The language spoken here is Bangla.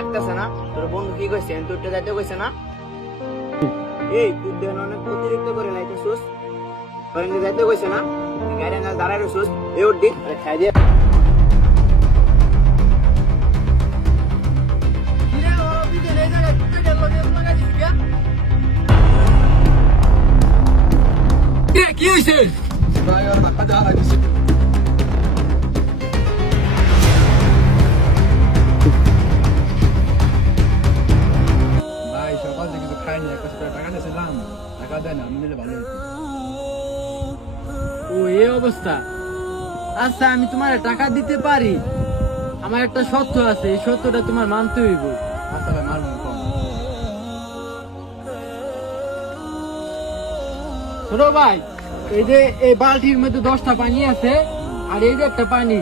লাগতেছে না? তোর বন্ধু কি কইছে তোরটা যাইতে কইছে না? এই তুই দেন অনেক অতিরিক্ত করে লাইতেছিস। ফরেন যাইতে কইছে না? গাড়ি না দাঁড়ায় রইছিস। এই উঠবি আরে খাই দে। কিরে ওরা বিদে এই জায়গায় তুই গেল নে লাগা দিছিস কে? কি হইছে? ভাই আর ধাক্কা দেওয়া লাগছে। ভাই সকাল থেকে কিছু খাইনি, 1,000 টাকা দিয়েছিলাম, টাকা দেয় না, আমি নিলে ভালো হতো। ও এই অবস্থা। আচ্ছা আমি তোমার টাকা দিতে পারি, আমার একটা শর্ত আছে, এই শর্তটা তোমার মানতে হইব। আচ্ছা ভাই মারবো কম। ছোট ভাই, এই যে এই বালতির মধ্যে 10টা পানি আছে, আর এই যে একটা পানি,